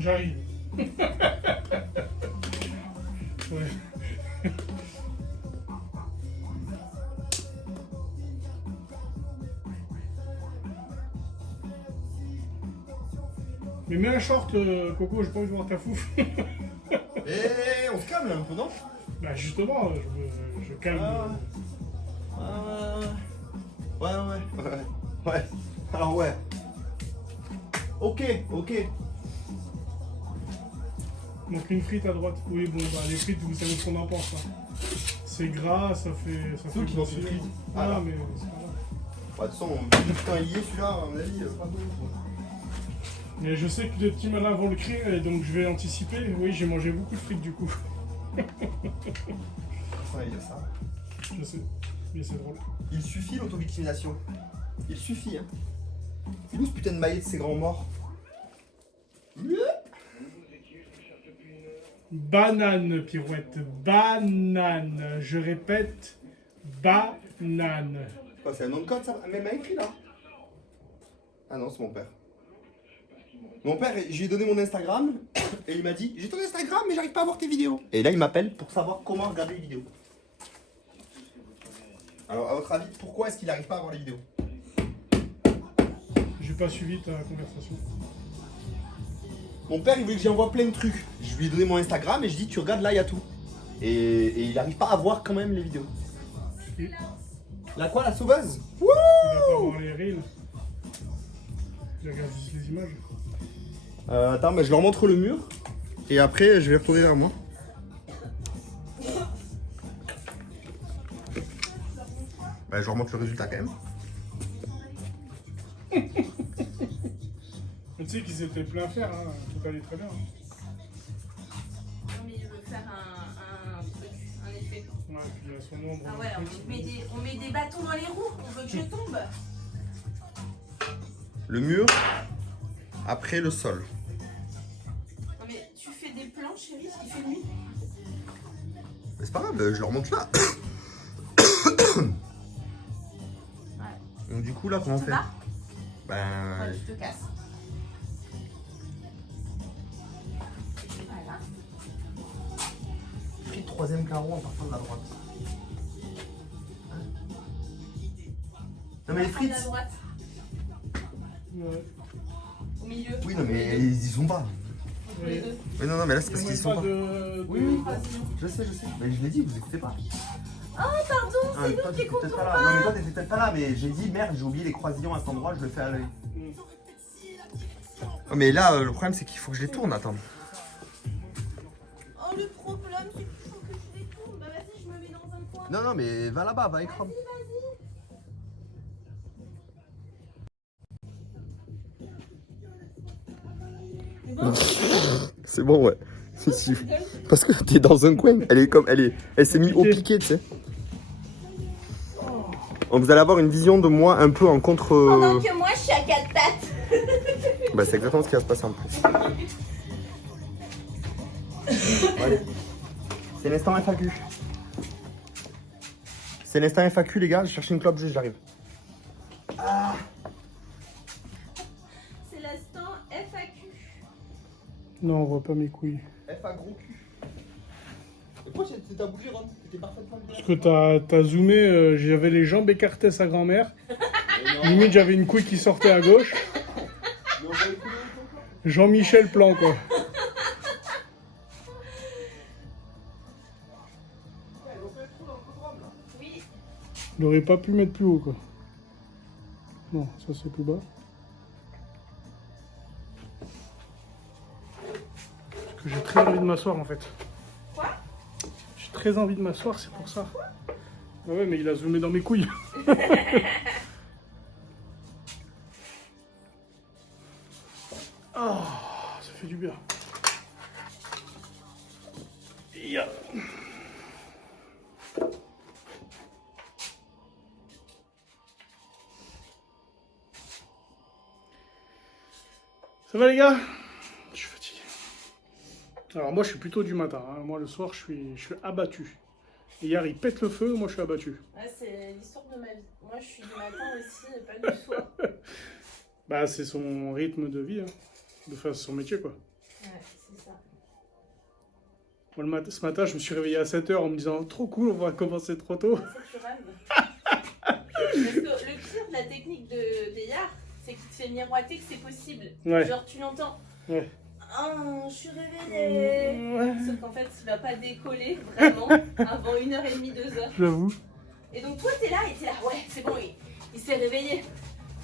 J'arrive. Ouais. Mais mets un short, Coco, j'ai pas envie de voir ta fouf. On se calme un peu, non? Bah justement, je calme. Ouais. Alors ouais. Ok. Donc une frite à droite. Oui, bon, bah les frites, vous savez ce qu'on en pense. Hein. C'est gras, ça fait Ceux qui mangent des grossir. frites. Ah, Ah, mais c'est pas grave. Bah, de toute façon, putain, il y est celui-là, à mon avis, pas bon. Mais je sais que les petits malins vont le crier, et donc je vais anticiper. Oui, j'ai mangé beaucoup de frites du coup. Enfin, il y a ça. Je sais, mais c'est drôle. Il suffit l'auto-victimisation. Il suffit, hein. Il est où ce putain de maillet de ces grands morts? Banane, Pirouette, banane. Je répète, banane. Quoi, c'est un nom de code ça? Même écrit là? Ah non, c'est mon père. Mon père, je lui ai donné mon Instagram et il m'a dit j'ai ton Instagram mais j'arrive pas à voir tes vidéos. Et là il m'appelle pour savoir comment regarder les vidéos. Alors à votre avis, pourquoi est-ce qu'il n'arrive pas à voir les vidéos? J'ai pas suivi ta conversation. Mon père il voulait que j'envoie plein de trucs. Je lui ai donné mon Instagram et je dis tu regardes là, il y a tout. Et il n'arrive pas à voir quand même les vidéos. Il La quoi, la sauveuse? va pas voir les reels. Il regarde juste les images. Attends, mais je leur montre le mur. Et après, je vais retourner vers moi. Bah, je leur montre le résultat quand même. Mais tu sais qu'ils étaient plein à faire, hein. Tout allait très bien. Hein. Non, mais il veut faire un truc, un effet. Ouais, et puis à son ombre. Ah ouais, on met des bâtons dans les roues, on veut que je tombe. Le mur, après le sol. Non mais tu fais des plans chérie, il fait nuit. Mais c'est pas grave, je leur montre là. Ouais. Donc du coup, là, comment on Tu fait? pars? Ben... Ouais, tu te casses. Voilà. Pris troisième carreau en partant de la droite. Non mais les À frites... droite, Ouais. au milieu. Oui, non mais ils y sont pas. Entre les deux. Oui, non, mais là, c'est parce Il qu'ils y y a sont pas pas. de... Oui, oui, je sais. Mais je l'ai dit, vous écoutez pas. Oh pardon, Ah, c'est mais toi, nous qui t'étais peut-être comptons pas là. pas. Non, mais toi, t'étais peut-être pas là, mais j'ai dit, merde, j'ai oublié les croisillons à cet endroit, je le fais à l'œil. Oh, mais là, le problème, c'est qu'il faut que je les tourne, attends. Oh le problème c'est qu'il faut que je les tourne. Bah vas-y, je me mets dans un coin. Non, mais va là-bas, va écran. C'est bon. C'est bon, ouais. Parce que t'es dans un coin, elle s'est mise au piqué, tu sais. Donc vous allez avoir une vision de moi un peu en contre... Pendant que moi je suis à quatre pattes. Bah c'est exactement ce qui va se passer en plus. Bon, allez. C'est l'instant FAQ. C'est l'instant FAQ les gars, je cherche une clope juste, j'arrive. C'est l'instant FAQ. Non, on voit pas mes couilles. FA gros cul. Et pourquoi t'as bougé Ron? T'étais parfaitement bien. Parce que t'as zoomé, j'avais les jambes écartées sa grand-mère. Limite, j'avais une couille qui sortait à gauche. Jean-Michel Plan, quoi. Oui. Il aurait pas pu mettre plus haut, quoi. Non, ça c'est plus bas. Parce que j'ai très envie de m'asseoir, en fait. Quoi? J'ai très envie de m'asseoir, c'est pour ça. Ah ouais, mais il a zoomé dans mes couilles. Ah, ça fait du bien. Ya. Ça va les gars? Je suis fatigué. Alors moi je suis plutôt du matin, hein. Moi le soir je suis abattu. Hier il pète le feu, moi je suis abattu. Ouais, c'est l'histoire de ma vie. Moi je suis du matin aussi et pas du soir. Bah c'est son rythme de vie, hein. De faire son métier quoi. Ouais. Moi, ce matin, je me suis réveillé à 7h en me disant trop cool, on va commencer trop tôt. C'est que tu rêves. Parce que le pire de la technique des yards, c'est qu'il te fait miroiter que c'est possible. Ouais. Genre, tu l'entends. Ouais. Ah, je suis réveillée. Ouais. Sauf qu'en fait, il va pas décoller vraiment avant 1h30, 2h. J'avoue. Et donc, toi, t'es là et t'es là. Ouais, c'est bon, il s'est réveillé.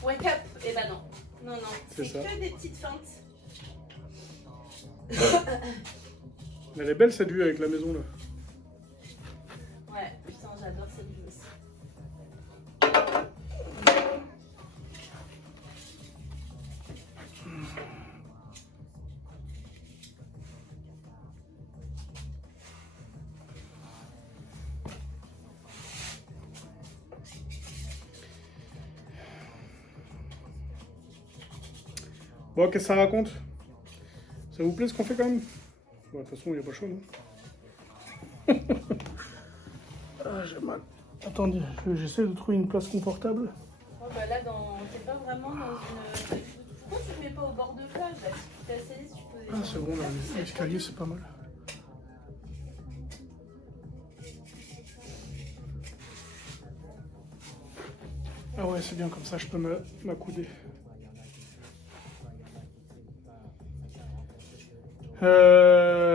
Wake up. Et bah non. Non, non. C'est C'est ça. que des petites feintes. Elle est belle cette vue avec la maison là. Ouais, putain, j'adore cette vue aussi. Bon, qu'est-ce que ça raconte? Ça vous plaît ce qu'on fait quand même? Bon, de toute façon, il n'y a pas chaud, non? Ah, j'ai mal. Attendez, j'essaie de trouver une place confortable. Oh, bah là, t'es pas vraiment dans une. Pourquoi tu te mets pas au bord de plage là? Si tu t'asseyes, tu peux. Ah, c'est bon, là, l'escalier, c'est pas mal. Ah ouais, c'est bien, comme ça, je peux m'accouder.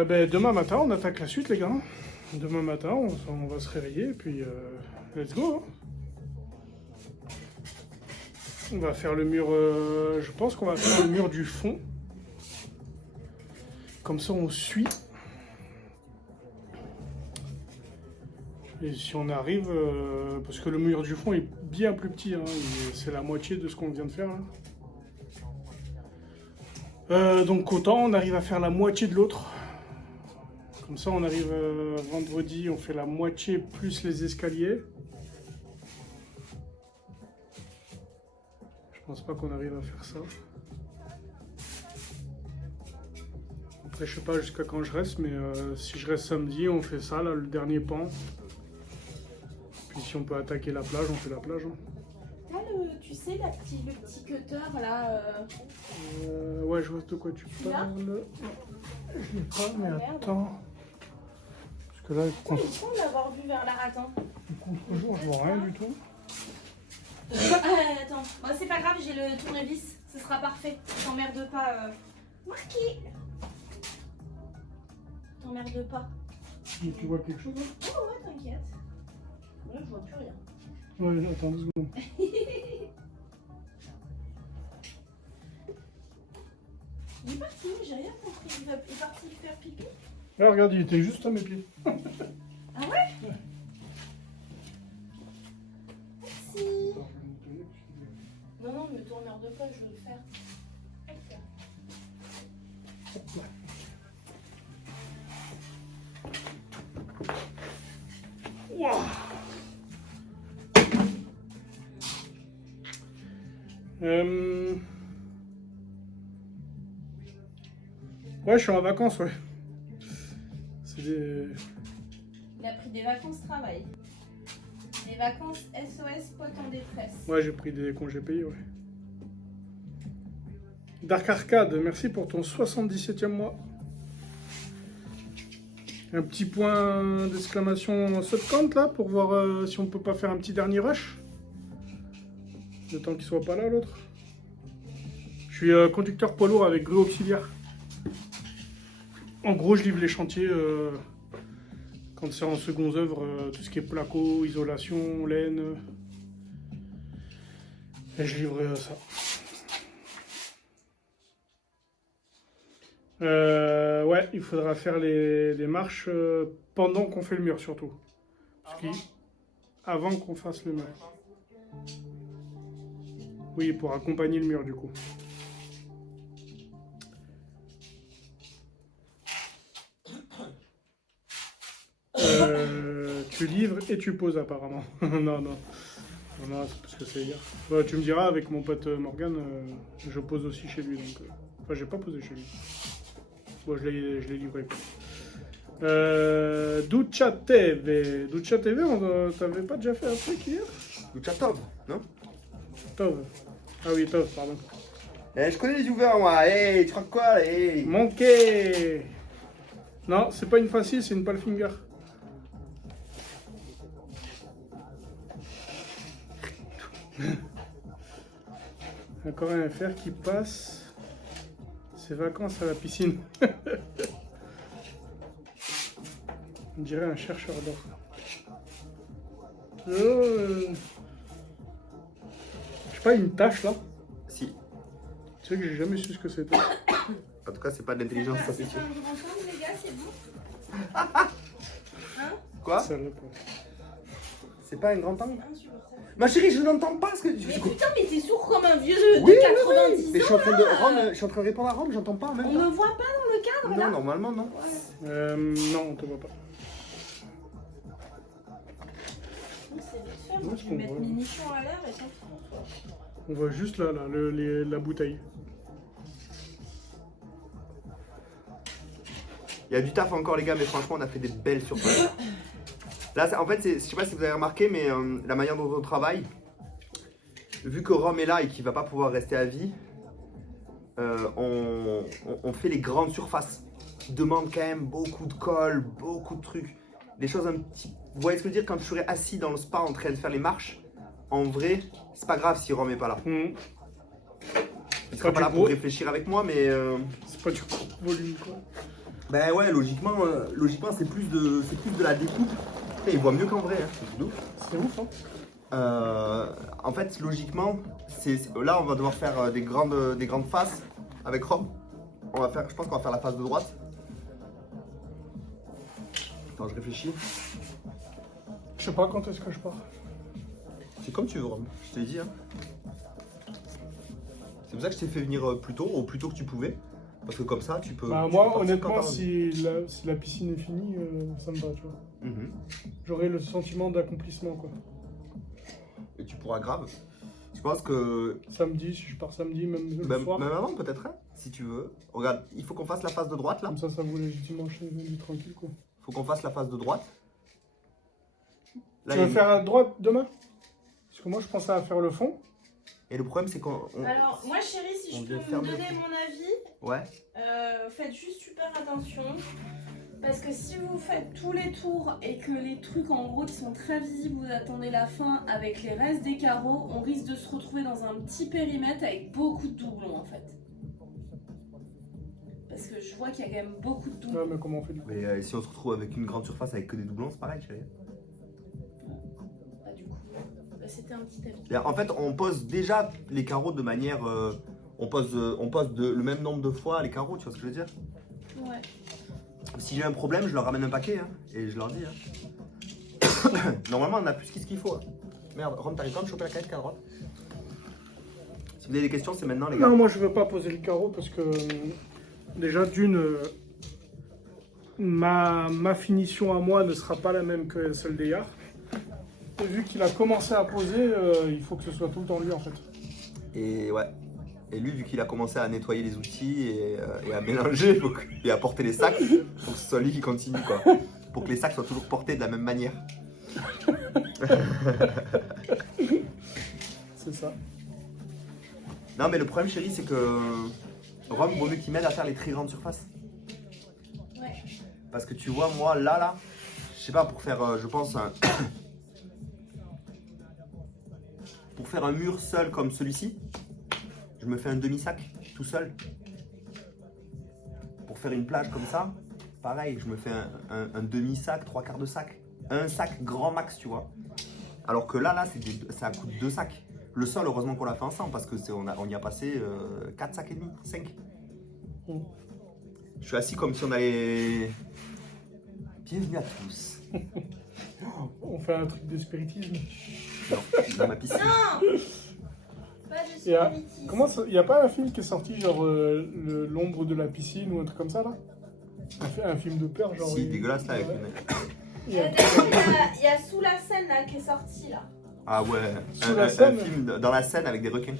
Ben, demain matin, on attaque la suite, les gars. Demain matin, on va se réveiller, et puis let's go. Hein. On va faire le mur, je pense qu'on va faire le mur du fond. Comme ça, on suit. Et si on arrive, parce que le mur du fond est bien plus petit, hein, c'est la moitié de ce qu'on vient de faire là. Donc autant on arrive à faire la moitié de l'autre. Comme ça on arrive vendredi, on fait la moitié plus les escaliers. Je pense pas qu'on arrive à faire ça. Après je sais pas jusqu'à quand je reste, mais si je reste samedi, on fait ça là, le dernier pan. Puis si on peut attaquer la plage, on fait la plage. Hein. Ah, tu sais, le petit cutter là. Ouais, je vois de quoi tu parles. Non, je l'ai pas, mais attends. Parce que là, Il me semble l'avoir vu vers là. Attends. le contre-jour, je vois rien du tout. Attends. Bon, c'est pas grave, j'ai le tournevis. Ce sera parfait. T'emmerde pas. Marqué. T'emmerde pas. Mais tu vois quelque chose là? Oh, ouais, t'inquiète. Là, je vois plus rien. Ouais, attends 2 secondes. Il est parti, j'ai rien compris. Il est parti faire pipi. Là, regarde, il était juste à mes pieds. Ah ouais? Merci. Non, non, mais t'emmerde pas, je vais le faire. Wow. Ouais, je suis en vacances, ouais. C'est des... Il a pris des vacances travail. Des vacances SOS pote en détresse. Ouais, j'ai pris des congés payés, ouais. Dark Arcade, merci pour ton 77e mois. Un petit point d'exclamation subcount là pour voir si on peut pas faire un petit dernier rush. Le temps qu'il soit pas là l'autre. Je suis conducteur poids lourd avec grue auxiliaire. En gros, je livre les chantiers quand c'est en seconde œuvre, tout ce qui est placo, isolation, laine. Et je livre ça. Ouais, il faudra faire les marches pendant qu'on fait le mur surtout. Avant qu'on fasse le mur. Oui, pour accompagner le mur du coup. Tu livres et tu poses apparemment. Non, non. Non, c'est parce que c'est hier. Bah, tu me diras, avec mon pote Morgan, je pose aussi chez lui. Donc, enfin, j'ai pas posé chez lui. Bon, je l'ai livré. Ducha TV. Ducha TV, t'avais pas déjà fait un truc hier? Luchatov, non? Tov. Ah oui, Tov, pardon. Eh, je connais les viewers, moi. Eh, tu crois quoi, là? Eh. Manqué. Non, c'est pas une facile, c'est une Palfinger. Encore un FR qui passe ses vacances à la piscine. On dirait un chercheur d'or. Je sais pas, une tâche là. Si. Tu sais que j'ai jamais su ce que c'était. En tout cas, c'est pas de l'intelligence, ça c'est C'est sûr. pas un grand angle, les gars, c'est bon. Quoi? Ça répond. C'est pas un grand angle? Insupportable. Ma chérie, je n'entends pas ce que. Mais putain, mais t'es sourd comme un vieux de Oui, 90 mais je suis ans. en train de Rome, je suis en train de répondre à Rome, j'entends pas en même On temps. me voit pas dans le cadre Non, là. normalement non. Non, on te voit pas. C'est vite fait, Où moi est-ce je qu'on vais mettre voit, mes là nichons à l'air et t'en fous. On voit juste là, la bouteille. Il y a du taf encore les gars, mais franchement on a fait des belles surprises. Là en fait, je sais pas si vous avez remarqué, mais la manière dont on travaille, vu que Rome est là et qu'il va pas pouvoir rester à vie, on fait les grandes surfaces qui demandent quand même beaucoup de colle, beaucoup de trucs. Des choses un petit... Vous voyez ce que je veux dire? Quand je serais assis dans le spa en train de faire les marches, en vrai, c'est pas grave si Rome est pas là. Il sera Pas pas là du pour gros. réfléchir avec moi, mais... C'est pas du gros volume quoi. Ben ouais, logiquement c'est plus de la découpe. Et il voit mieux qu'en vrai, hein. C'est ouf. C'est ouf hein. En fait, logiquement, là on va devoir faire des grandes faces avec Rome. Je pense qu'on va faire la face de droite. Attends, je réfléchis. Je sais pas quand est-ce que je pars. C'est comme tu veux, Rome. Je t'ai dit. Hein. C'est pour ça que je t'ai fait venir plus tôt, au plus tôt que tu pouvais. Parce que comme ça, tu peux. Bah tu moi peux partir quand honnêtement t'as envie. si la piscine est finie, ça me va tu vois. Mhm. J'aurai le sentiment d'accomplissement quoi. Et tu pourras grave. Je pense que. Samedi, si je pars samedi, même le Même soir. avant, peut-être, hein, si tu veux. Regarde, il faut qu'on fasse la face de droite là. Comme ça vous laisse dimanche lundi tranquille quoi. Il faut qu'on fasse la face de droite. Là, Tu veux il y a- faire à droite demain? Parce que moi je pensais à faire le fond. Et le problème, c'est qu'on. Alors, moi chérie, si On je peux vient me fermer. donner mon avis, Ouais. faites juste super attention. Parce que si vous faites tous les tours et que les trucs en gros qui sont très visibles, vous attendez la fin avec les restes des carreaux, on risque de se retrouver dans un petit périmètre avec beaucoup de doublons en fait. Parce que je vois qu'il y a quand même beaucoup de doublons. Ouais mais comment on fait du coup? Mais si on se retrouve avec une grande surface avec que des doublons, c'est pareil, chérie. Bah, du coup, bah, c'était un petit avis. Et en fait, on pose déjà les carreaux de manière. On pose le même nombre de fois les carreaux, tu vois ce que je veux dire? Ouais. Si j'ai un problème, je leur ramène un paquet, hein, et je leur dis. Hein. Normalement, on a plus ce qu'il faut. Hein. Merde, Rome, t'arrives pas à me choper la canette qui est à droite? Si vous avez des questions, c'est maintenant, les gars. Non, moi je veux pas poser le carreau parce que déjà ma finition à moi ne sera pas la même que celle des Yard. Et vu qu'il a commencé à poser, il faut que ce soit tout le temps lui en fait. Et ouais. Et lui, vu qu'il a commencé à nettoyer les outils et à mélanger et à porter les sacs, il faut que ce soit lui qui continue, quoi. Pour que les sacs soient toujours portés de la même manière. C'est ça. Non, mais le problème, chérie, c'est que Rome, vaut mieux qu'il m'aide à faire les très grandes surfaces. Ouais. Parce que tu vois, moi, là, je sais pas, pour faire, je pense, pour faire un mur seul comme celui-ci, je me fais un demi-sac, tout seul. Pour faire une plage comme ça, pareil, je me fais un demi-sac, 3/4 de sac. Un sac grand max, tu vois. Alors que là, ça coûte 2 sacs. Le sol, heureusement qu'on l'a fait ensemble, parce qu'on y a passé 4 sacs et demi, 5. Je suis assis comme si on allait... Bienvenue à tous. On fait un truc de spiritisme. Non, dans ma piscine. Non, pas de Et, spiritisme. comment ça, y a pas un film qui est sorti genre l'ombre de la piscine ou un truc comme ça là? Un film de peur genre. Si, dégueulasse là avec ouais. le mec. Il y a- Il y a Sous la scène là qui est sorti là. Ah ouais, Sous la scène. un film dans la scène avec des requins.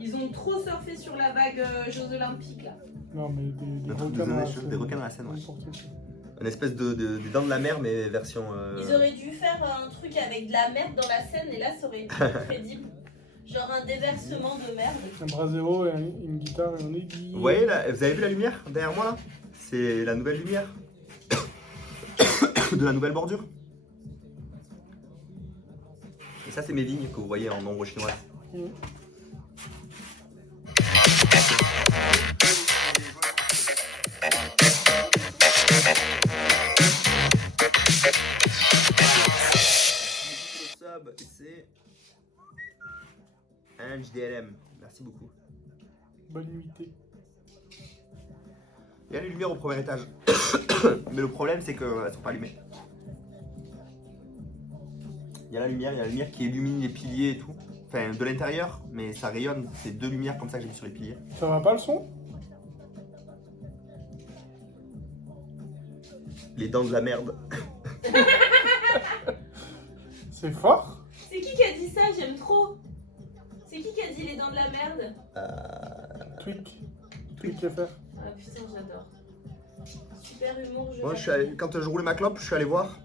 Ils ont trop surfé sur la vague Jeux Olympiques là. Non mais des Un truc de requins. The dans la Nation, scène. des requins dans la scène, ouais. N'importe quoi. Une espèce des dents de la mer, mais version... Ils auraient dû faire un truc avec de la merde dans la scène et là ça aurait été crédible. Genre un déversement de merde. Un brasero et une guitare et on est dit. Vous voyez là, vous avez vu la lumière derrière moi là? C'est la nouvelle lumière de la nouvelle bordure. Et ça, c'est mes vignes que vous voyez en ombre chinoise. C'est un JDLM. Merci beaucoup. Bonne nuitée. Il y a les lumières au premier étage. Mais le problème, c'est qu'elles ne sont pas allumées. Il y a la lumière qui illumine les piliers et tout. Enfin, de l'intérieur, mais ça rayonne. C'est deux lumières comme ça que j'ai mis sur les piliers. Ça va pas le son? Les dents de la merde. C'est fort? C'est qui a dit ça? J'aime trop. C'est qui a dit les dents de la merde? Tweak FR. Ah putain, j'adore. Super humour, Moi, quand je roulais ma clope, je suis allé voir.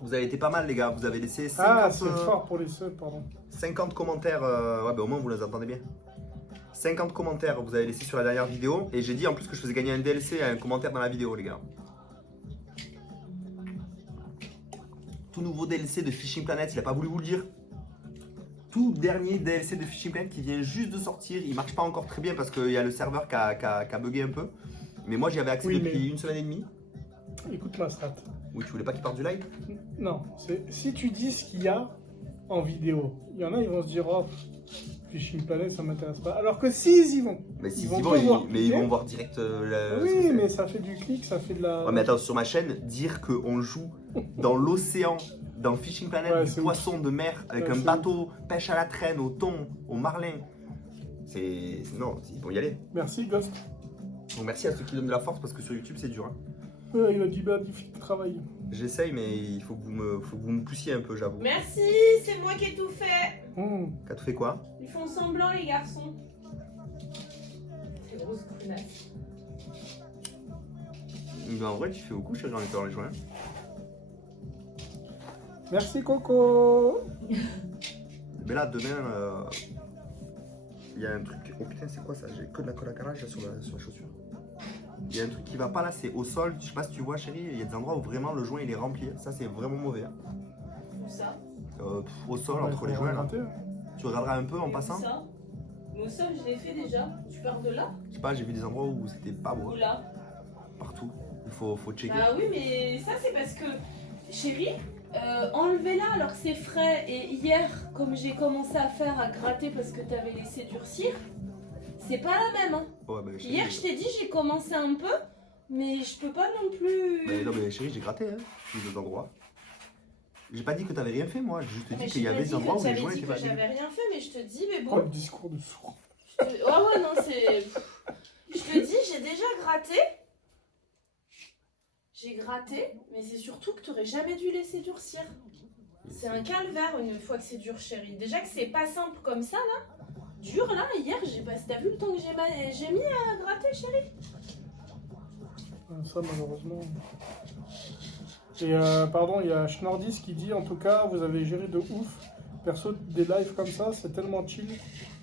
Vous avez été pas mal, les gars. Vous avez laissé 50, Ah, c'est fort pour les subs, pardon. 50 commentaires. Ouais, bah au moins, vous les entendez bien. 50 commentaires vous avez laissé sur la dernière vidéo. Et j'ai dit en plus que je faisais gagner un DLC et un commentaire dans la vidéo, les gars. Tout nouveau DLC de Fishing Planet, il a pas voulu vous le dire. Tout dernier DLC de Fishing Planet qui vient juste de sortir. Il marche pas encore très bien parce qu'il y a le serveur qui a bugué un peu. Mais moi, j'y avais accès depuis une semaine et demie. Écoute ma strat. Oui, tu voulais pas qu'il parte du live? Non, si tu dis ce qu'il y a en vidéo, il y en a, ils vont se dire, oh, Fishing Planet, ça m'intéresse pas. Alors que s'ils y vont, mais s'ils ils vont ils vont voir direct oui, mais ça fait du clic, ça fait de la... Ouais, mais attends, sur ma chaîne, dire qu'on joue dans l'océan, dans Fishing Planet, Ouais, du poisson de mer, avec un bateau, pêche à la traîne, au thon, au marlin. Non, ils vont y aller. Merci, Ghost. Donc merci à ceux qui donnent de la force parce que sur YouTube, c'est dur. Hein. Il a du magnifique travail. J'essaye, mais il faut que vous me poussiez un peu, j'avoue. Merci, c'est moi qui ai tout fait. T'as tout fait quoi? Ils font semblant, les garçons. C'est grosse connasse. Mais en vrai, tu fais beaucoup, chérie, en étant dans les joints. Merci, Coco. Mais là, demain, il y a un truc. Oh putain, c'est quoi ça? J'ai que de la colle à carrelage sur la chaussure. Il y a un truc qui va pas là, c'est au sol. Je sais pas si tu vois, chérie, il y a des endroits où vraiment le joint il est rempli. Ça, c'est vraiment mauvais. Hein. Où ça? Au sol, entre les joints là. Tu regarderas un peu en passant. Où ça? Mais au sol, je l'ai fait déjà. Tu pars de là? Je sais pas, j'ai vu des endroits où c'était pas beau. Où là? Partout. Il faut checker. Ah oui, mais ça, c'est parce que, chérie, enlevez-la alors que c'est frais. Et hier, comme j'ai commencé à faire, à gratter parce que t'avais laissé durcir, c'est pas la même. Hein. Ouais, bah, chérie, Hier, je t'ai dit, j'ai commencé un peu, mais je peux pas non plus. Mais non, mais chérie, j'ai gratté, hein. Deux endroits. J'ai pas dit que t'avais rien fait, moi. J'ai juste dit qu'il y avait des endroits où les joints étaient pas. J'avais rien fait, mais je te dis, mais Oh, bon. le discours de sourd. Ouais, non, c'est. Je te dis, j'ai déjà gratté. J'ai gratté, mais c'est surtout que t'aurais jamais dû laisser durcir. C'est un calvaire une fois que c'est dur, chérie. Déjà que c'est pas simple comme ça, là. Dur, là, hier, t'as vu le temps que j'ai mis à gratter, chérie? Ça, malheureusement. Et pardon, il y a Schnordis qui dit, en tout cas, vous avez géré de ouf. Perso, des lives comme ça, c'est tellement chill.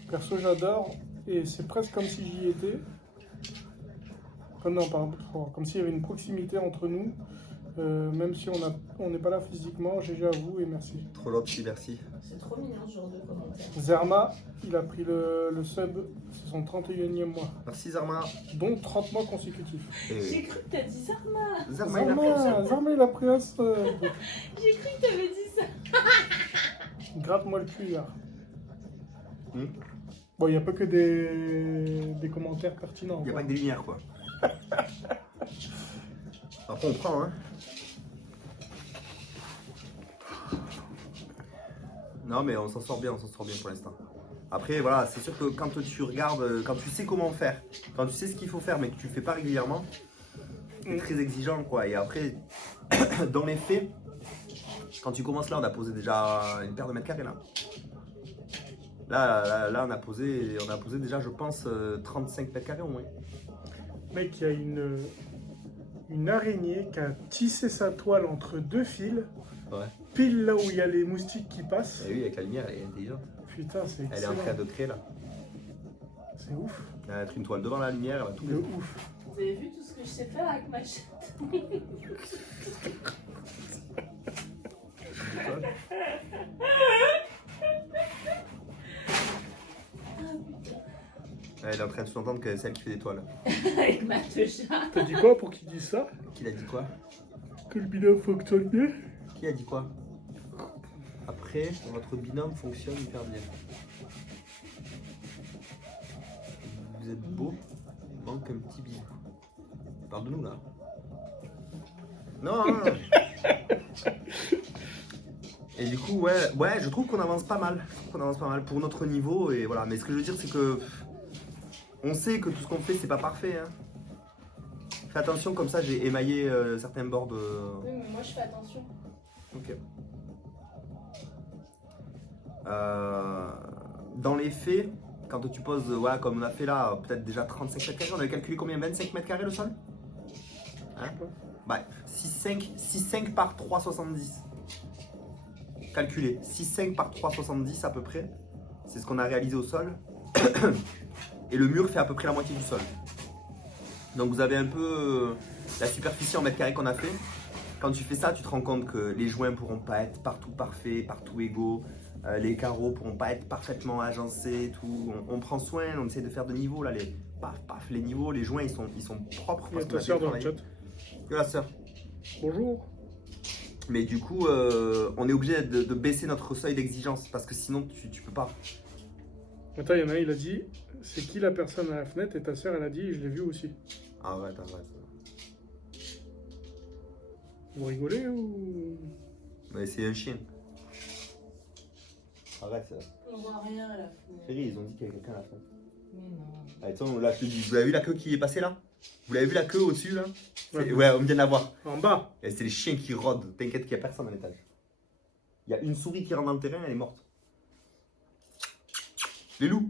Perso, j'adore. Et c'est presque comme si j'y étais. Comme s'il y avait une proximité entre nous. Même si on n'est pas là physiquement, GG à vous et merci. Trop gentil, merci. C'est trop mignon ce genre de commentaire. Zerma, il a pris le sub, c'est son 31e mois. Merci Zarma. Donc 30 mois consécutifs. J'ai cru que t'as dit Zarma. Zarma, il a pris un sub. Zarma, il a pris un sub. J'ai cru que t'avais dit ça. Gratte-moi le cul, là. Hmm. Bon, il n'y a pas que des commentaires pertinents. Il n'y a quoi. pas que des lumières, quoi. Après, on prend, hein. Non, mais on s'en sort bien pour l'instant. Après, voilà, c'est sûr que quand tu regardes, quand tu sais comment faire, quand tu sais ce qu'il faut faire, mais que tu le fais pas régulièrement, c'est très exigeant, quoi. Et après, dans les faits, quand tu commences là, on a posé déjà une paire de mètres carrés, là. Là, on a posé déjà, je pense, 35 mètres carrés au moins. Mec, il y a une araignée qui a tissé sa toile entre deux fils, Ouais. pile là où il y a les moustiques qui passent. Et oui, avec la lumière, elle est intelligente. Putain, c'est Elle est en excellent. train de créer, là. C'est ouf. Elle va être une toile devant la lumière, elle va tout De mettre. ouf. Vous avez vu tout ce que je sais faire avec ma chatte? Elle est en train de sous-entendre que c'est celle qui fait des toiles. Avec ma chat. T'as dit quoi pour qu'il dise ça? Qui l'a dit quoi? Que le binôme fonctionne bien? Qui a dit quoi? Après, votre binôme fonctionne hyper bien. Vous êtes beau, il manque un petit bisou. Parle de nous là. Non, non, non. Et du coup, ouais, je trouve qu'on avance pas mal. Pour notre niveau et voilà. Mais ce que je veux dire, c'est que on sait que tout ce qu'on fait, c'est pas parfait. Hein. Fais attention, comme ça, j'ai émaillé certains bords. Oui, mais moi je fais attention. Ok. Dans les faits, quand tu poses, ouais, comme on a fait là, peut-être déjà 35 mètres carrés, on avait calculé combien? 25 mètres carrés le sol? Hein? Ouais, 6,5 par 3,70. Calculé, 6,5 par 3,70 à peu près. C'est ce qu'on a réalisé au sol. Et le mur fait à peu près la moitié du sol. Donc vous avez un peu la superficie en mètres carrés qu'on a fait. Quand tu fais ça, tu te rends compte que les joints pourront pas être partout parfaits, partout égaux. Les carreaux pourront pas être parfaitement agencés, tout. On prend soin, on essaie de faire de niveaux là, les les niveaux, les joints ils sont propres. Il y a Parce qu'on ta a soeur bien dans le travaillé. chat. Que la sœur. Bonjour. Mais du coup, on est obligé de baisser notre seuil d'exigence parce que sinon tu peux pas. Attends, il y en a un, il a dit c'est qui la personne à la fenêtre? Et ta soeur, elle a dit je l'ai vu aussi. Arrête. Vous rigolez ou. Mais c'est un chien. Arrête. On voit rien à la fenêtre. Chérie, ils ont dit qu'il y avait quelqu'un à la fenêtre. Mais non. Attends, là je te dis, vous avez vu la queue qui est passée là? Vous l'avez vu la queue au-dessus là? Ouais. Ouais, on vient de la voir. En bas. Et c'est les chiens qui rôdent. T'inquiète qu'il n'y a personne à l'étage. Il y a une souris qui rentre dans le terrain, elle est morte. Les loups.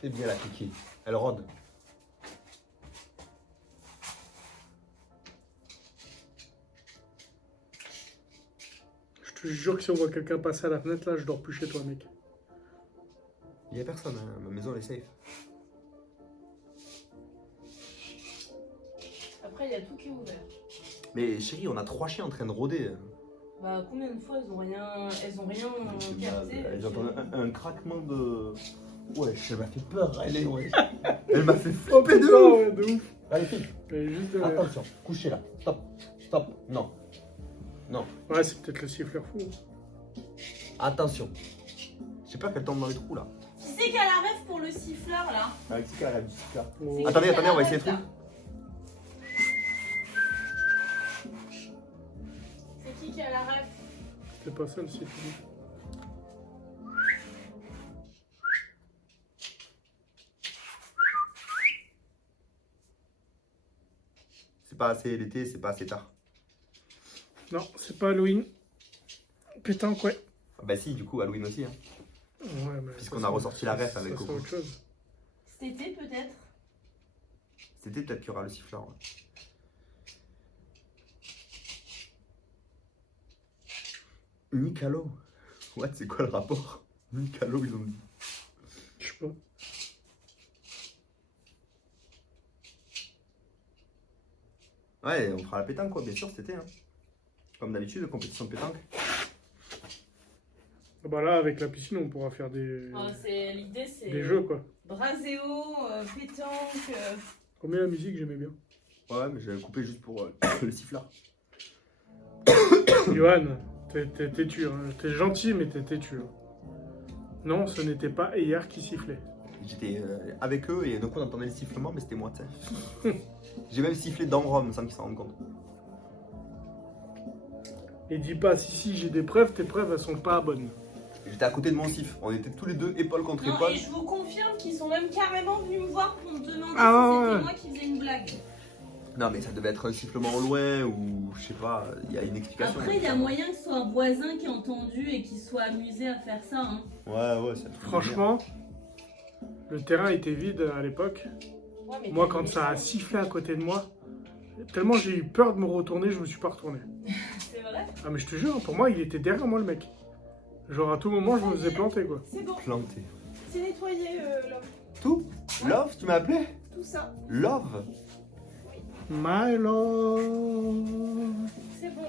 C'est bien la kiki. Elle rôde. Je te jure que si on voit quelqu'un passer à la fenêtre là, je dors plus chez toi, mec. Il n'y a personne, hein. Ma maison elle est safe. Après, il y a tout qui est ouvert. Mais chérie, on a 3 chiens en train de rôder. Bah, combien de fois elles ont rien capté? Elles entendent un craquement de. Ouais, elle m'a fait peur. Elle m'a fait flipper de Oh, ouf. ouais, de ouf. Allez, fille. Elle est juste derrière. Attention, couchez là. Stop. Non. Ouais, c'est peut-être le siffleur fou. Attention. J'ai peur qu'elle tombe dans les trous là. Qui c'est qui a la rêve pour le siffleur là? Avec ce qu'elle a du siffleur. Oh. C'est qui Attendez, qui a la on va rêve, essayer le là? truc. C'est qui a la rêve? C'est pas ça le siffleur. C'est pas assez l'été, c'est pas assez tard. Non, c'est pas Halloween. Pétanque, ouais. Ah bah si, du coup, Halloween aussi. Hein. Ouais, mais Puisqu'on ça, a c'est- ressorti la ref ça, avec c'est Coco. autre chose. Cet été peut-être? C'était peut-être qu'il y aura le siffleur. Ouais. Nicalo. What, c'est quoi le rapport? Nicalo, ils ont dit. Je sais pas. Ouais, on fera la pétanque quoi, bien sûr, cet été. Hein. Comme d'habitude, compétition de pétanque. Ah bah là, avec la piscine, on pourra faire L'idée c'est des jeux, quoi. Braséo, pétanque. Combien la musique, j'aimais bien. Ouais, mais j'avais coupé juste pour le siffleur. Johan, t'es têtu. Hein. T'es gentil, mais t'es têtu. Hein. Non, ce n'était pas hier qui sifflait. J'étais avec eux et donc on entendait le sifflement, mais c'était moi, tu sais. J'ai même sifflé dans Rome sans qu'ils s'en rendent compte. Et dis pas, si, j'ai des preuves, tes preuves, elles sont pas bonnes. J'étais à côté de mon siffle. On était tous les deux épaule contre Non, épaule. et je vous confirme qu'ils sont même carrément venus me voir pour me demander Ah, si c'était ouais. moi qui faisais une blague. Non, mais ça devait être un sifflement au loin ou je sais pas, il y a une explication. Après, il y a moyen que ce soit un voisin qui a entendu et qui soit amusé à faire ça. Hein. Ouais, ça fait Franchement, le terrain était vide à l'époque. Ouais, mais Moi, t'as quand aimé ça a sifflé à côté de moi, tellement j'ai eu peur de me retourner, je me suis pas retourné. C'est vrai? Ah, mais je te jure, pour moi, il était derrière moi, le mec. Genre, à tout moment, je me faisais planter, quoi. C'est bon, planté. c'est nettoyé l'homme. Tout Love, tu m'as appelé? Tout ça. Love. My love. C'est bon.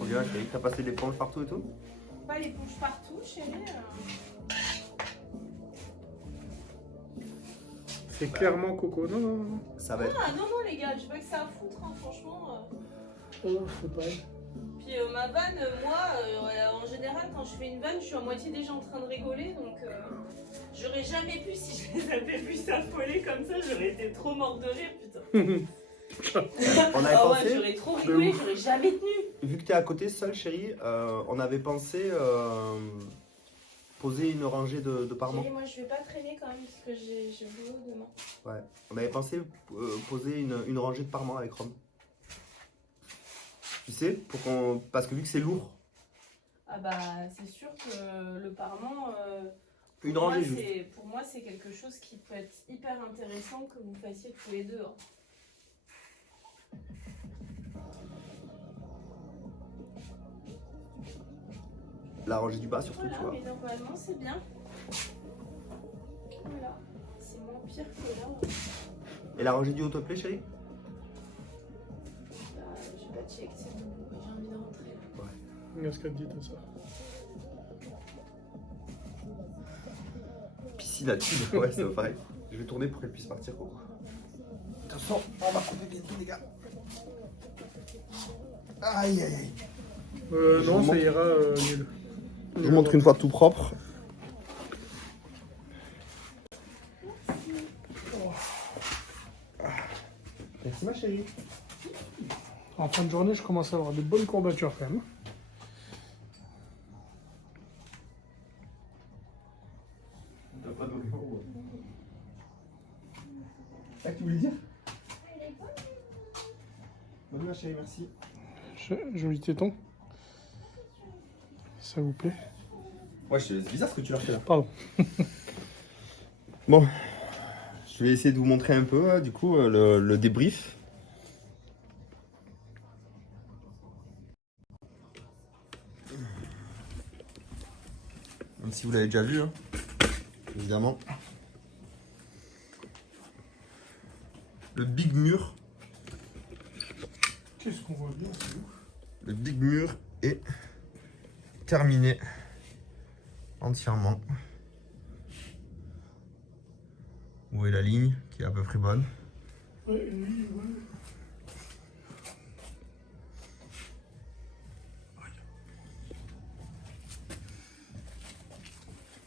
Regarde, chérie, t'as passé l'éponge partout et tout? Pas l'éponge partout, chérie. C'est clairement Coco. Non, non, non. Ça va être. Ah non, non, les gars, j'ai pas que ça à foutre, hein, franchement. Oh, c'est pas elle. Puis ma vanne, moi, en général, quand je fais une vanne, je suis à moitié déjà en train de rigoler, donc j'aurais jamais pu, si je les avais vus s'affoler comme ça, j'aurais été trop mort de rire, putain. On avait Ah ouais, pensé, j'aurais trop rigolé, j'aurais jamais tenu. vu que t'es à côté seule, chérie, on avait pensé poser une rangée de parements. Chérie, moi, je vais pas traîner quand même, parce que j'ai boulot demain. Ouais. On avait pensé poser une rangée de parements avec Rome. Tu sais, parce que vu que c'est lourd, Ah bah, c'est sûr que le parement, une rangée juste. pour moi, c'est quelque chose qui peut être hyper intéressant que vous fassiez tous les deux. Hein. La rangée du bas surtout, Voilà, tu vois. mais normalement, c'est bien. Voilà, c'est moins pire que là. Et la rangée du haut te plaît, chérie? J'ai pas check, c'est bon, j'ai envie de rentrer. Qu'est-ce qu'elle dit tout ça? Piscine à tube, ouais, c'est pareil. Je vais tourner pour qu'elle puisse partir, Coco. De toute façon, on va couper bientôt, les gars. Aïe, aïe, aïe. Non, ça ira nul. Je vous montre une fois tout propre. Merci ma chérie. En fin de journée, je commence à avoir de bonnes courbatures quand même. T'as pas d'eau pour ça que tu voulais dire? Bonne ma chérie, merci. Joli téton. Ça vous plaît? Ouais, c'est bizarre ce que tu leur fais là. Pardon. Bon, je vais essayer de vous montrer un peu du coup le débrief. Même si vous l'avez déjà vu, hein, évidemment. Le big mur. Qu'est-ce qu'on voit bien, c'est ouf. Le big mur est terminé entièrement. Où est la ligne qui est à peu près bonne? Ouais, oui, ouais.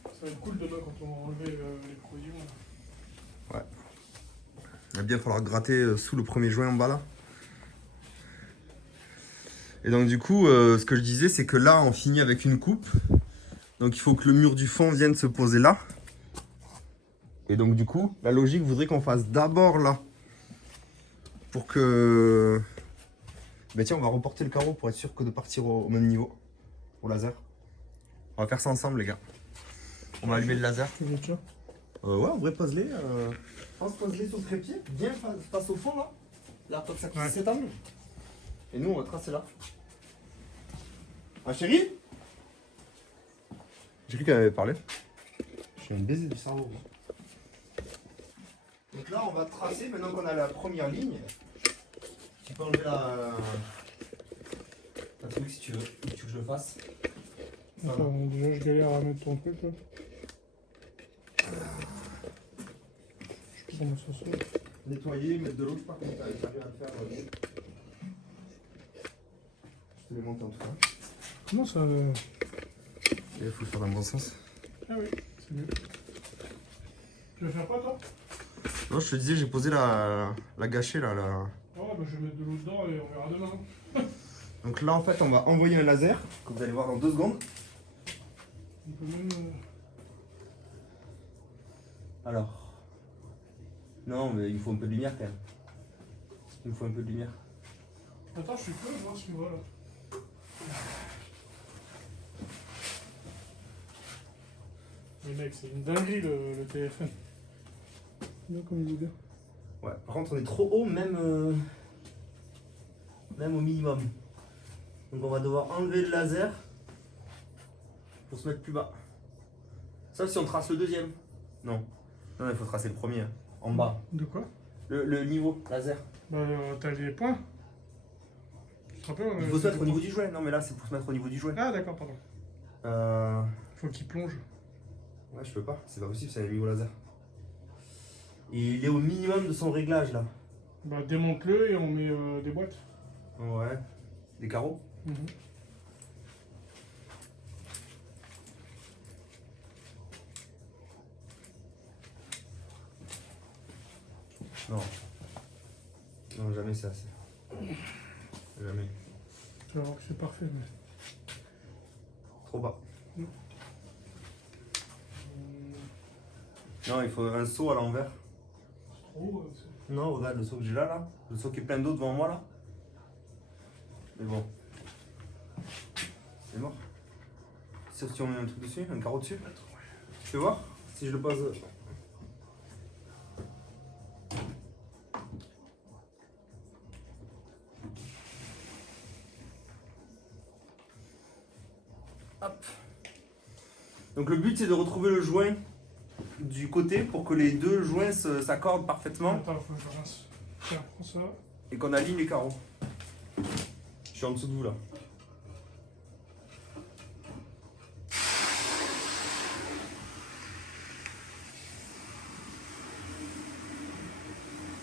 Ça va être cool demain quand on va enlever les provisions. Ouais. Il va bien falloir gratter sous le premier joint en bas là. Et donc du coup, ce que je disais, c'est que là, on finit avec une coupe. Donc il faut que le mur du fond vienne se poser là. Et donc du coup, la logique voudrait qu'on fasse d'abord là. Pour que... Ben tiens, on va reporter le carreau pour être sûr que de partir au même niveau. Au laser. On va faire ça ensemble les gars. On va allumer le laser. Tu veux tiens? Ouais, en vrai, pose-les. Pense pose-les sur le trépied. Viens, passe au fond là. Là, toi que ça puisse s'étendre. Et nous, on va tracer là. Ah, chérie? J'ai cru qu'elle avait parlé. Je suis un baiser du cerveau. Moi. Donc là, on va tracer. Maintenant qu'on a la première ligne, tu peux enlever la truc si tu veux. Tu veux que je le fasse? Attends, déjà, je galère à mettre ton truc là. Je prends mon sauce. Nettoyer, mettre de l'eau, je sais pas comment tu arrives à le faire. Je te les montre en tout cas. Comment ça Il faut le faire dans le bon sens. Ah oui, c'est mieux. Tu veux faire quoi toi? Non, je te disais, j'ai posé la gâchée là. Oh, bah je vais mettre de l'eau dedans et on verra demain. Donc là, en fait, on va envoyer un laser, que vous allez voir dans 2 secondes. On peut même. Alors. Non, mais il faut un peu de lumière quand même. Il me faut un peu de lumière. Attends, je suis curieux de voir ce qu'il voit là. Mais mec, c'est une dinguerie le téléphone. Bien comme il est bien. Ouais, par contre, on est trop haut, même au minimum. Donc on va devoir enlever le laser pour se mettre plus bas. Sauf si on trace le deuxième. Non. Non, il faut tracer le premier, hein, en bas. De quoi? Le niveau laser. Bah, t'as les points. Tu te rappelles, Il faut se mettre au niveau du jouet. Non, mais là, c'est pour se mettre au niveau du jouet. Ah, d'accord, pardon. Euh... Faut qu'il plonge. Ouais, je peux pas. C'est pas possible, c'est un niveau laser. Et il est au minimum de son réglage, là. Bah, démonte-le et on met des boîtes. Ouais. Des carreaux. Mhm. Non. Non, jamais c'est assez. Jamais. Tu vas voir que c'est parfait, mais... Trop bas. Mm. Non, il faut un seau à l'envers. Trop, Non, regarde le seau que j'ai là. Le seau qui est plein d'eau devant moi, là. Mais bon. C'est mort. Si on met un truc dessus, un carreau dessus. Tu peux voir si je le pose. Hop. Donc le but c'est de retrouver le joint du côté pour que les deux joints s'accordent parfaitement Attends, faut que je rince. Tiens, prends ça. et qu'on aligne les carreaux. Je suis en dessous de vous là.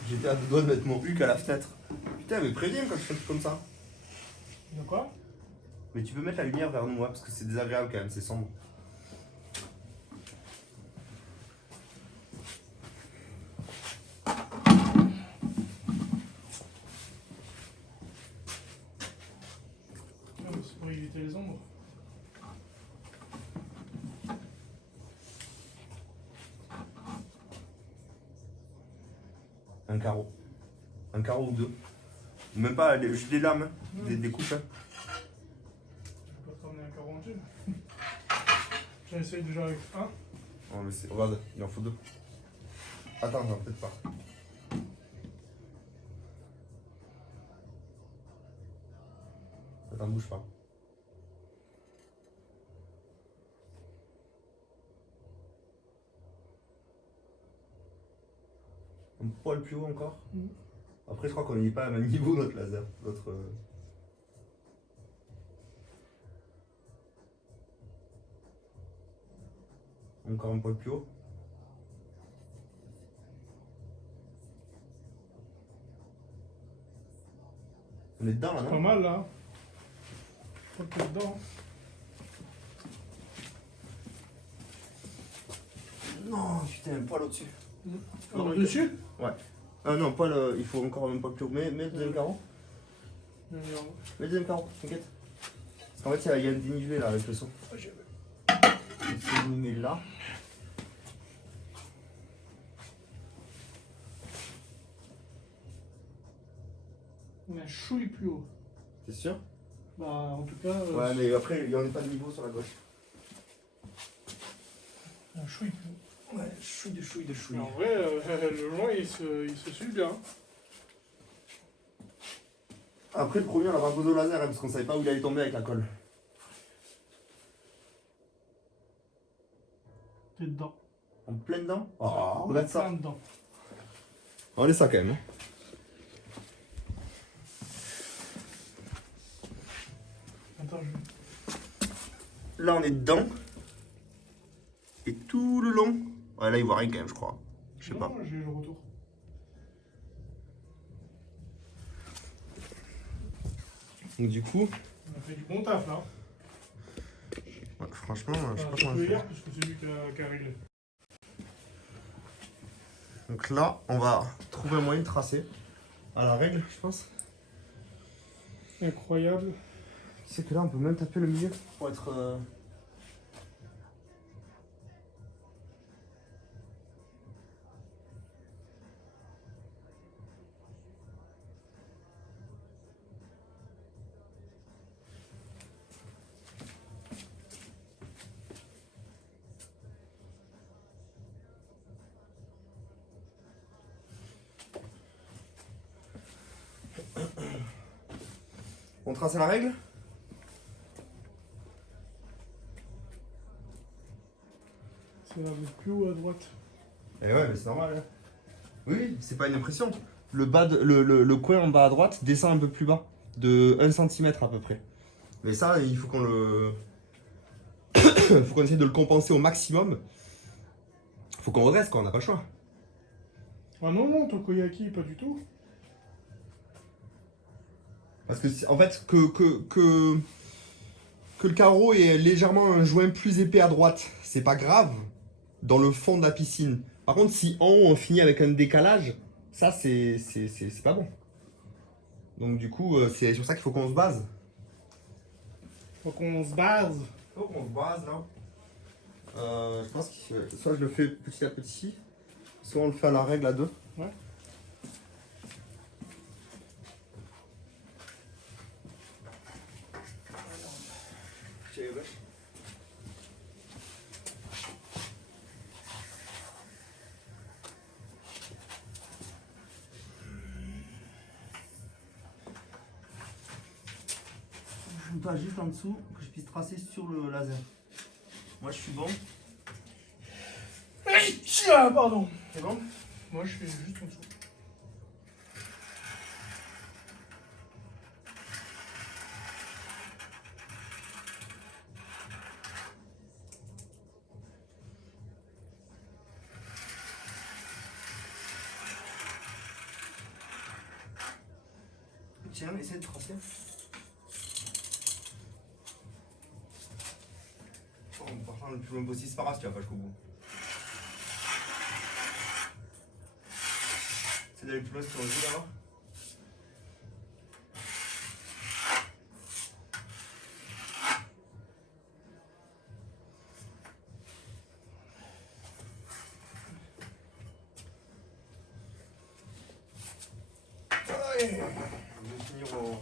J'étais à deux doigts de mettre mon huc à la fenêtre. Putain, mais préviens quand tu fais un truc comme ça. De quoi? Mais tu peux mettre la lumière vers nous, parce que c'est désagréable quand même, c'est sombre. C'est pour éviter les ombres. Un carreau. Un carreau ou deux. Même pas, juste des lames, hein, des coupes. Hein. Je vais pas te ramener un carreau entier. J'essaye déjà avec un. Oh, mais c'est... Regarde, il en faut deux. Attends, non, peut-être pas. Attends, bouge pas. Un poil plus haut encore. Après, je crois qu'on n'est pas à même niveau, notre laser. Notre... Encore un poil plus haut. On est dedans là, Pas non? mal là. Faut que t'es dedans. Non, putain, un poil au-dessus. Alors dessus? Ouais. Ah non, poil, il faut encore un poil plus haut. Mets le deuxième carreau. Mets le deuxième carreau, t'inquiète. Parce qu'en fait, il y a un dénivelé là avec le son. Si je me mets là. On a un chouille plus haut. T'es sûr? Bah en tout cas. Ouais, mais après, il n'y en a pas de niveau sur la gauche. Un chouille plus haut. Ouais, chouille de chouille de chouille. En vrai, le joint il se suit bien. Après, le premier, on l'a pas posé au laser, hein, parce qu'on savait pas où il allait tomber avec la colle. T'es dedans. En plein dedans? Oh, regarde ça. Plein dedans. On est ça quand même. Hein. Attends, je... Là, on est dedans. Et tout le long. Ouais, là, il voit rien quand même, je crois. Je sais pas. Non, j'ai le retour. Donc, du coup. On a fait du bon taf là. Ouais, franchement, je sais pas Je comment peux faire. hier parce que c'est lui qui a réglé. Donc là, on va trouver un moyen de tracer. À la règle, je pense. Incroyable. Tu sais que là, on peut même taper le milieu pour être. On trace à la règle? C'est là le plus haut à droite. Et ouais, mais c'est normal. Hein. Oui, c'est pas une impression. Le, le coin en bas à droite descend un peu plus bas, de 1 cm à peu près. Mais ça, il faut qu'on le. faut qu'on essaie de le compenser au maximum. Faut qu'on redresse quoi, on n'a pas le choix. Ah non, non, Tokoyaki, pas du tout. Parce que, en fait, que le carreau ait légèrement un joint plus épais à droite, c'est pas grave dans le fond de la piscine. Par contre, si en haut on finit avec un décalage, ça c'est pas bon. Donc du coup, c'est sur ça qu'il faut qu'on se base. Faut qu'on se base. Faut qu'on se base là. Je pense que soit je le fais petit à petit, soit on le fait à la règle à deux. Ouais. Pas juste en dessous, que je puisse tracer sur le laser. Moi je suis bon. Ah, pardon. C'est bon? Moi, je fais juste en dessous. Tiens, essaie de tracer. On va partir le plus loin possible, c'est pas grave, tu vas pas jusqu'au bout. C'est d'aller plus loin sur le jeu là-bas. Je vais finir au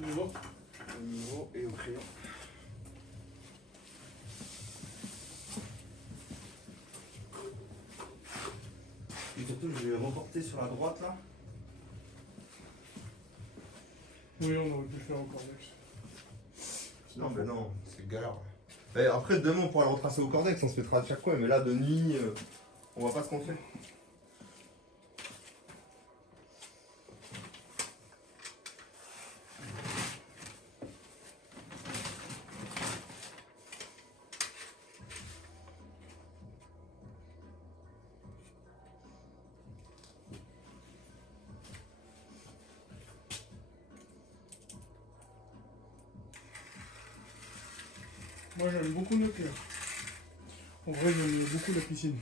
niveau et au crayon. Et surtout, je vais reporter sur la droite là. Oui, on aurait pu le faire au cordex. Non, ben non, c'est galère. Et après, demain, on pourra le retracer au cordex, on se mettra de chaque coin, mais là, de nuit, on voit pas ce qu'on fait. Moi, j'aime beaucoup notre cœur. En vrai, j'aime beaucoup la piscine.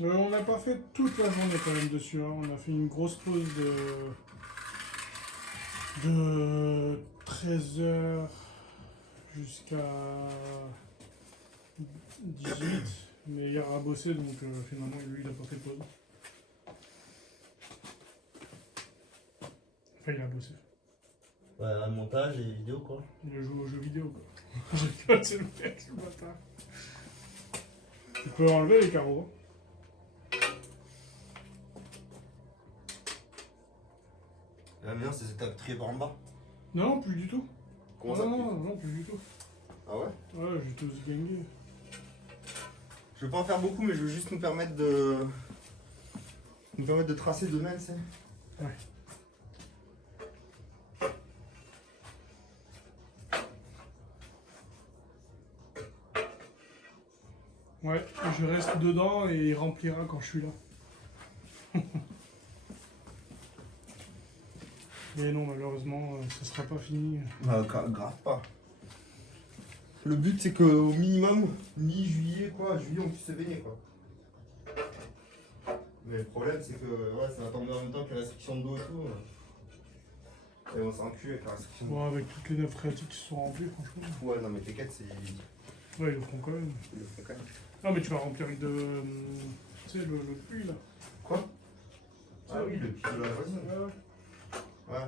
On n'a pas fait toute la journée quand même dessus. Hein. On a fait une grosse pause de 13h jusqu'à 18. Mais hier a bossé, donc finalement lui il a pas fait de pause. Enfin il a bossé. Ouais, un montage et vidéo quoi. Il a joué aux jeux vidéo quoi. J'ai pas c'est le mec ce matin. Tu peux enlever les carreaux. La meilleure, c'est cette trier par en bas. Non, plus du tout. Comment ça? Non, plus du tout. Ah ouais? Ouais, j'ai tous gagné. Je veux pas en faire beaucoup, mais je veux juste nous permettre de. Nous permettre de tracer demain, tu sais. Ouais. Ouais, je reste dedans et il remplira quand je suis là. Mais non, malheureusement, ça sera pas fini. Bah, grave pas. Le but, c'est qu'au minimum, mi-juillet, quoi, juillet, on puisse se baigner, quoi. Mais le problème, c'est que ouais, ça va tomber en même temps que la restriction d'eau et tout. Et on s'en cul avec la restriction d'eau. Bon, avec toutes les nappes phréatiques qui se sont remplies, franchement. Ouais, non, mais t'inquiète, c'est. Ouais, ils le feront quand même. Ils le font quand même. Non, mais tu vas remplir avec de. Tu sais, le puits là. Quoi? Ah oui, le puits de la voisine. Ouais, ouais. Ouais, ouais.